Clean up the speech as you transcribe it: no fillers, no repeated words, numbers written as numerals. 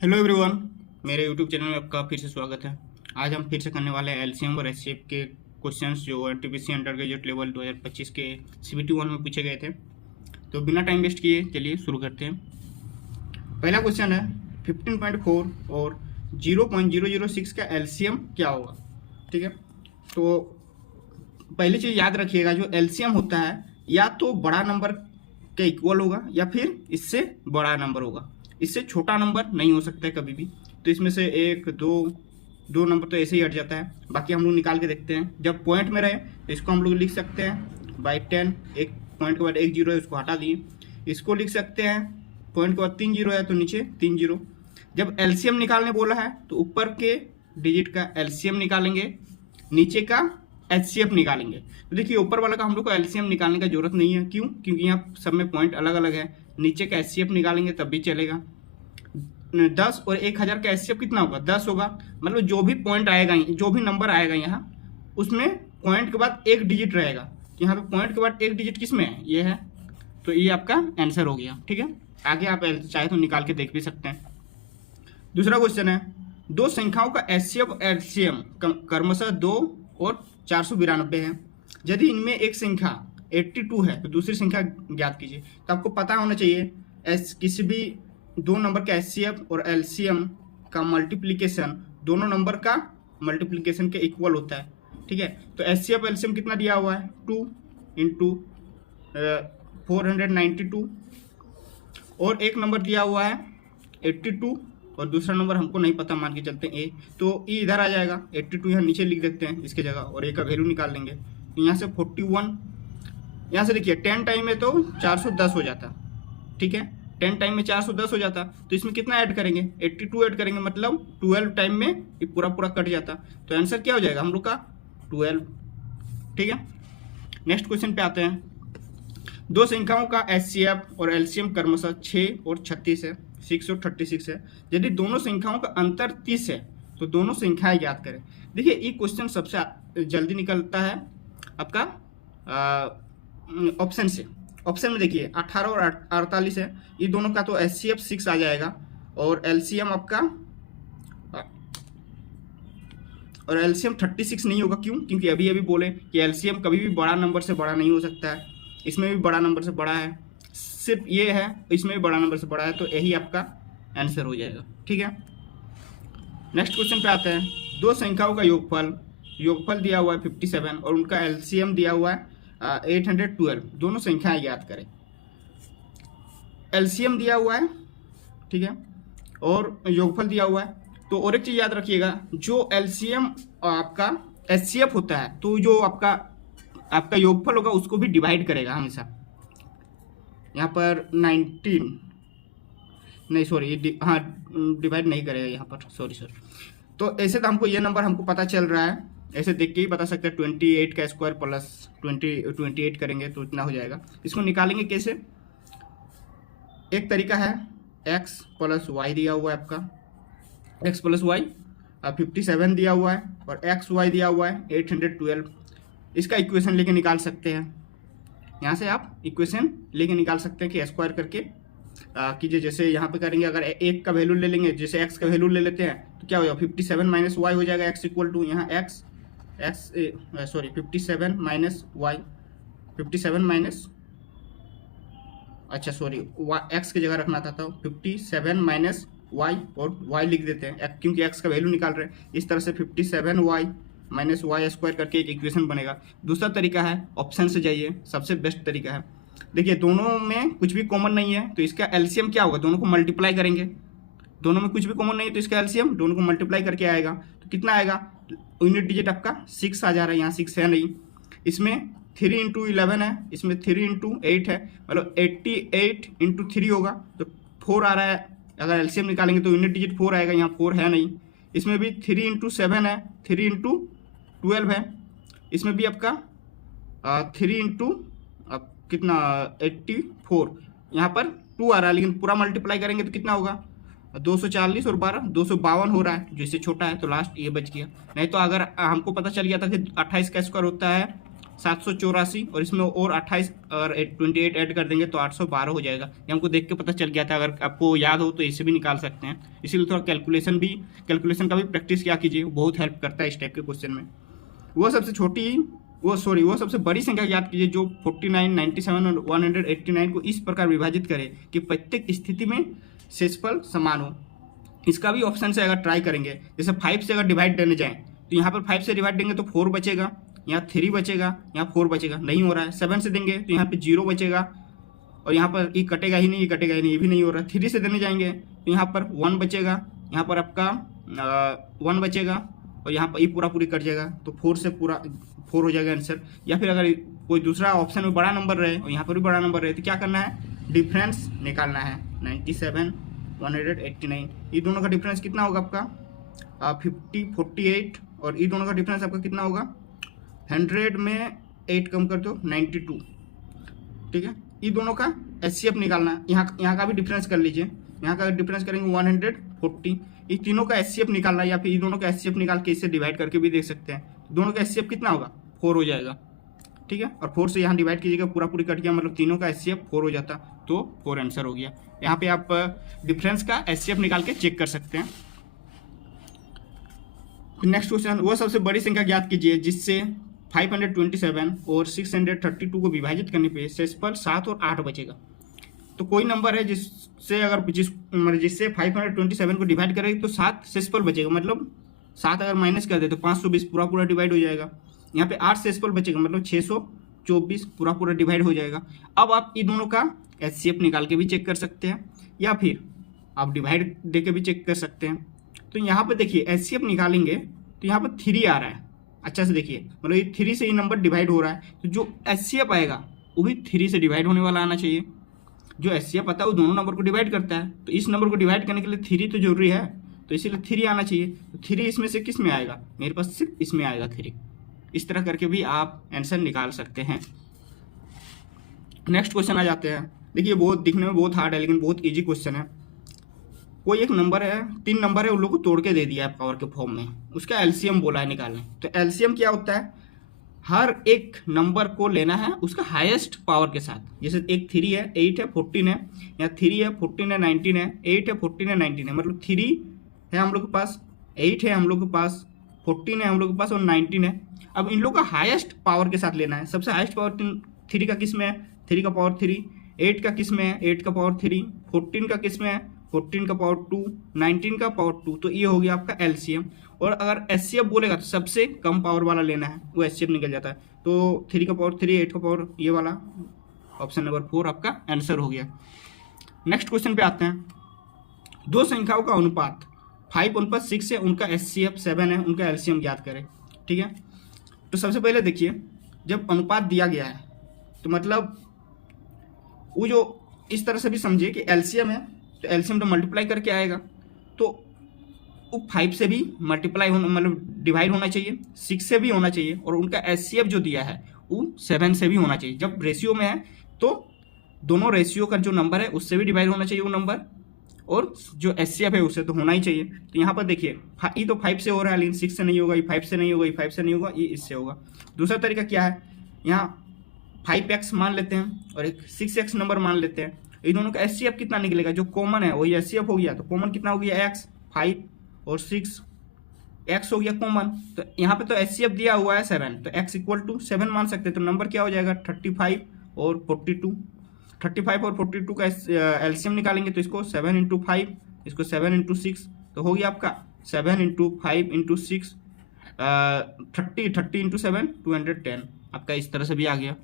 Hello everyone, मेरे YouTube channel में आपका फिर से स्वागत है। आज हम फिर से करने वाले हैं एलसीएम और एचसीएफ के क्वेश्चंस जो एनटीपीसी अंडर ग्रेजुएट लेवल 2025 के सीबीटी 1 में पूछे गए थे। तो बिना टाइम वेस्ट किए चलिए शुरू करते हैं। पहला क्वेश्चन है 15.4 और 0.006 का एलसीएम क्या होगा। ठीक है, तो पहली चीज़ याद रखिएगा, जो एलसीएम होता है या तो बड़ा नंबर के इक्वल होगा या फिर इससे बड़ा नंबर होगा। इससे छोटा नंबर नहीं हो सकता है कभी भी। तो इसमें से एक दो नंबर तो ऐसे ही हट जाता है, बाकी हम लोग निकाल के देखते हैं। जब पॉइंट में रहे तो इसको हम लोग लिख सकते हैं बाई 10, एक पॉइंट के बाद एक जीरो है उसको हटा दिए। इसको लिख सकते हैं पॉइंट के बाद 3 जीरो है तो नीचे 3 जीरो। जब एलसीएम निकालने बोला है तो ऊपर के डिजिट का एलसीएम निकालेंगे, नीचे का एचसीएफ निकालेंगे। तो देखिए ऊपर वाला का हम लोग को एलसीएम निकालने की जरूरत नहीं है। क्यों? क्योंकि यहाँ सब में पॉइंट अलग अलग है। नीचे का एचसीएफ निकालेंगे तब भी चलेगा। 10 और 1000 का एचसीएफ कितना होगा? 10 होगा। मतलब जो भी पॉइंट आएगा, जो भी नंबर आएगा यहाँ, उसमें पॉइंट के बाद एक डिजिट रहेगा। यहाँ पे पॉइंट के बाद एक डिजिट किस में है? ये है। तो ये आपका आंसर हो गया। ठीक है, आगे आप चाहे तो निकाल के देख भी सकते हैं। दूसरा क्वेश्चन है, दो संख्याओं का एचसीएफ और एलसीएम क्रमशः 2 और 492 है। यदि इनमें एक संख्या 82 है तो दूसरी संख्या ज्ञात कीजिए। तो आपको पता होना चाहिए किसी भी दो नंबर का एचसीएफ और एलसीएम का मल्टीप्लिकेशन दोनों नंबर का मल्टीप्लिकेशन के इक्वल होता है। ठीक है, तो एचसीएफ एलसीएम कितना दिया हुआ है? 2 इंटू 492, और एक नंबर दिया हुआ है 82 और दूसरा नंबर हमको नहीं पता, मान के चलते हैं ए, तो ई इधर आ जाएगा। 82 यहाँ नीचे लिख देते हैं इसके जगह और ए का वैल्यू निकाल लेंगे। तो यहाँ से 41, यहाँ से देखिए 10 टाइम में तो 410 हो जाता। ठीक है, 10 टाइम में 410 हो जाता। तो इसमें कितना ऐड करेंगे? 82 ऐड करेंगे, मतलब 12 टाइम में ये पूरा पूरा कट जाता। तो आंसर क्या हो जाएगा हम लोग का? 12। ठीक है, नेक्स्ट क्वेश्चन पे आते हैं। दो संख्याओं का एचसीएफ और एलसीएम क्रमशः 6 और 36 है, 6 और 36 है। यदि दोनों संख्याओं का अंतर 30 है तो दोनों संख्याएं ज्ञात करें। देखिए ये क्वेश्चन सबसे जल्दी निकलता है आपका ऑप्शन से। ऑप्शन में देखिए 18 और 48 है, ये दोनों का तो एचसीएफ 6 आ जाएगा और एलसीएम आपका और एलसीएम 36 नहीं होगा। क्यों? क्योंकि अभी अभी बोले कि एलसीएम कभी भी बड़ा नंबर से बड़ा नहीं हो सकता है। इसमें भी बड़ा नंबर से बड़ा है, सिर्फ ये है, इसमें भी बड़ा नंबर से बड़ा है। तो यही आपका आंसर हो जाएगा। ठीक है, नेक्स्ट क्वेश्चन पे आते हैं। दो संख्याओं का योगफल दिया हुआ है 57 और उनका एलसीएम दिया हुआ है 812। दोनों संख्याएं याद करें। एलसीएम दिया हुआ है, ठीक है, और योगफल दिया हुआ है। तो और एक चीज याद रखिएगा, जो एलसीएम आपका एचसीएफ होता है तो जो आपका योगफल होगा उसको भी डिवाइड करेगा हमेशा। यहाँ पर 19 नहीं, सॉरी, हाँ डिवाइड नहीं करेगा यहाँ पर, सॉरी। तो ऐसे तो हमको ये नंबर हमको पता चल रहा है, ऐसे देख के ही बता सकते हैं। 28 का स्क्वायर प्लस 28 करेंगे तो इतना हो जाएगा। इसको निकालेंगे कैसे? एक तरीका है, x प्लस वाई दिया हुआ है आपका, x प्लस वाई 57 दिया हुआ है और एक्स वाई दिया हुआ है 812। इसका इक्वेशन लेके निकाल सकते हैं। यहाँ से आप इक्वेशन लेके निकाल सकते हैं कि स्क्वायर करके कीजिए। जैसे यहाँ पे करेंगे, अगर एक का वैल्यू ले लेंगे, जैसे x का वैल्यू ले लेते हैं तो क्या हो जाएगा? 57 माइनस वाई हो जाएगा। x इक्वल टू यहाँ सॉरी 57 माइनस वाई, 57 माइनस, अच्छा सॉरी, x की जगह रखना था तो 57 माइनस वाई और y लिख देते हैं क्योंकि x का वैल्यू निकाल रहे हैं। इस तरह से 57 वाई माइनस वाई स्क्वायर करके एक इक्वेशन बनेगा। दूसरा तरीका है, ऑप्शन से जाइए, सबसे बेस्ट तरीका है। देखिए दोनों में कुछ भी कॉमन नहीं है तो इसका एलसीएम क्या होगा? दोनों को मल्टीप्लाई करेंगे। दोनों में कुछ भी कॉमन नहीं है तो इसका एलसीएम दोनों को मल्टीप्लाई करके आएगा। तो कितना आएगा? यूनिट डिजिट आपका 6 आ जा रहा है, यहाँ 6 है नहीं। इसमें 3 इंटू 11 है, इसमें 3 इंटू 8 है, मतलब 88 इंटू 3 होगा तो 4 आ रहा है। अगर एलसीएम निकालेंगे तो यूनिट डिजिट 4 आएगा, यहाँ 4 है नहीं। इसमें भी 3 इंटू 7 है, 3 इंटू 12 है। इसमें भी आपका 3 इंटू कितना 84, यहाँ पर 2 आ रहा है, लेकिन पूरा मल्टीप्लाई करेंगे तो कितना होगा? 240 और 12 252 हो रहा है, जो इससे छोटा है तो लास्ट ये बच गया। नहीं तो अगर हमको पता चल गया था कि 28 का स्क्वायर होता है 784 और इसमें और 28 और 28 ऐड कर देंगे तो 812 हो जाएगा। ये हमको देख के पता चल गया था, अगर आपको याद हो तो इसे भी निकाल सकते हैं। इसीलिए थोड़ा कैलकुलेशन का भी प्रैक्टिस किया कीजिए, बहुत हेल्प करता है इस टाइप के क्वेश्चन में। वो सबसे बड़ी संख्या याद कीजिए जो 49, 97 और 189 को इस प्रकार विभाजित करे कि प्रत्येक स्थिति में शेषफल समान हो। इसका भी ऑप्शन से अगर ट्राई करेंगे, जैसे 5 से अगर डिवाइड देने जाएं तो यहाँ पर 5 से डिवाइड देंगे तो 4 बचेगा, यहाँ 3 बचेगा, यहाँ 4 बचेगा, नहीं हो रहा है। 7 से देंगे तो यहाँ पे 0 बचेगा और यहाँ पर ये कटेगा ही नहीं, ये भी नहीं हो रहा है। 3 से देने जाएंगे तो यहाँ पर 1 बचेगा, यहाँ पर आपका 1 बचेगा और यहाँ पर ये पूरी कट जाएगा, तो 4 से पूरा 4 हो जाएगा आंसर। या फिर अगर कोई दूसरा ऑप्शन में बड़ा नंबर रहे और यहाँ पर भी बड़ा नंबर रहे तो क्या करना है, डिफरेंस निकालना है। 97, 189, ये दोनों का डिफरेंस कितना होगा आपका 50, 48 और ये दोनों का डिफरेंस आपका कितना होगा 100 में 8 कम कर दो 92, ठीक है। ये दोनों का HCF निकालना है। यहाँ का भी डिफरेंस कर लीजिए, यहाँ का डिफरेंस करेंगे 140, ये तीनों का HCF निकालना है, या फिर ये दोनों का HCF निकाल के इससे डिवाइड करके भी देख सकते हैं। दोनों का HCF कितना होगा 4 हो जाएगा, ठीक है। और 4 से यहाँ डिवाइड कीजिएगा, पूरी कट गया, मतलब तीनों का HCF 4 हो जाता, तो 4 आंसर हो गया। यहाँ पे आप डिफरेंस का HCF निकाल के चेक कर सकते हैं। नेक्स्ट क्वेश्चन, वो सबसे बड़ी संख्या ज्ञात कीजिए जिससे 527 और 632 को विभाजित करने पे शेषफल 7 और 8 बचेगा। तो कोई नंबर है जिससे 527 को डिवाइड करेंगे तो 7 शेषफल बचेगा, मतलब 7 अगर माइनस कर दे तो 520 पूरा डिवाइड हो जाएगा। यहाँ पे 8 शेषफल बचेगा, मतलब 624 पूरा डिवाइड हो जाएगा। अब आप ये दोनों का HCF निकाल के भी चेक कर सकते हैं, या फिर आप डिवाइड दे के भी चेक कर सकते हैं। तो यहाँ पे देखिए HCF निकालेंगे तो यहाँ पर 3 आ रहा है, अच्छा से देखिए, मतलब ये 3 से ये नंबर डिवाइड हो रहा है, तो जो HCF आएगा वो भी 3 से डिवाइड होने वाला आना चाहिए। जो HCF आता है वो दोनों नंबर को डिवाइड करता है, तो इस नंबर को डिवाइड करने के लिए 3 तो जरूरी है, तो इसीलिए 3 आना चाहिए। तो 3 इसमें से किस में आएगा, मेरे पास सिर्फ इसमें आएगा 3। इस तरह करके भी आप आंसर निकाल सकते हैं। नेक्स्ट क्वेश्चन आ जाते हैं। देखिए बहुत दिखने में बहुत हार्ड है लेकिन बहुत ईजी क्वेश्चन है। कोई एक नंबर है, 3 नंबर है, उन लोगों को तोड़ के दे दिया है पावर के फॉर्म में, उसका LCM बोला है निकालने। तो LCM क्या होता है, हर एक नंबर को लेना है उसका हाईएस्ट पावर के साथ। जैसे एक 3 है, 8 है, 14 है, या 3 है, 14 है, 19 है, 8 है, 14 है, 19 है, मतलब 3 है हम लोग के पास, 8 है हम लोग के पास, 14 है हम लोग के पास और 19 है। अब इन लोग का हाईएस्ट पावर के साथ लेना है। सबसे हाईएस्ट पावर 3 का किस में है, 3 का पावर 3, 8 का किस में है, 8 का पावर 3, 14 का किस में है, 14 का पावर 2, 19 का पावर 2। तो ये हो गया आपका LCM। और अगर HCF बोलेगा तो सबसे कम पावर वाला लेना है, वो HCF निकल जाता है। तो 3 का पावर 3, 8 का पावर, ये वाला ऑप्शन नंबर 4 आपका आंसर हो गया। नेक्स्ट क्वेश्चन पे आते हैं। दो संख्याओं का अनुपात 5:6 है, उनका HCF 7 है, उनका LCM ज्ञात करें, ठीक है। तो सबसे पहले देखिए, जब अनुपात दिया गया है तो मतलब वो जो इस तरह से भी समझिए कि LCM है तो LCM तो मल्टीप्लाई करके आएगा, तो वो 5 से भी मल्टीप्लाई होना, मतलब डिवाइड होना चाहिए, 6 से भी होना चाहिए, और उनका HCF जो दिया है वो 7 से भी होना चाहिए। जब रेशियो में है तो दोनों रेशियो का जो नंबर है उससे भी डिवाइड होना चाहिए वो नंबर, और जो HCF है उससे तो होना ही चाहिए। तो यहाँ पर देखिए ये तो 5 से हो रहा है लेकिन 6 से नहीं होगा, ये 5 से नहीं होगा, ये 5 से नहीं होगा, ये इससे होगा। दूसरा तरीका क्या है, यहाँ 5x मान लेते हैं और एक 6x नंबर मान लेते हैं। ये दोनों का HCF कितना निकलेगा, जो कॉमन है वही HCF हो गया, तो कॉमन कितना हो गया x, 5 और 6, x हो गया कॉमन। तो यहाँ पे तो HCF दिया हुआ है 7, तो x = 7 मान सकते हैं। तो नंबर क्या हो जाएगा 35 और 42। 35 और 42 का LCM निकालेंगे तो इसको 7 × 5, इसको 7 × 6, तो हो गया आपका 7 × 5 × 6 30 × 7 210। आपका इस तरह से भी आ गया।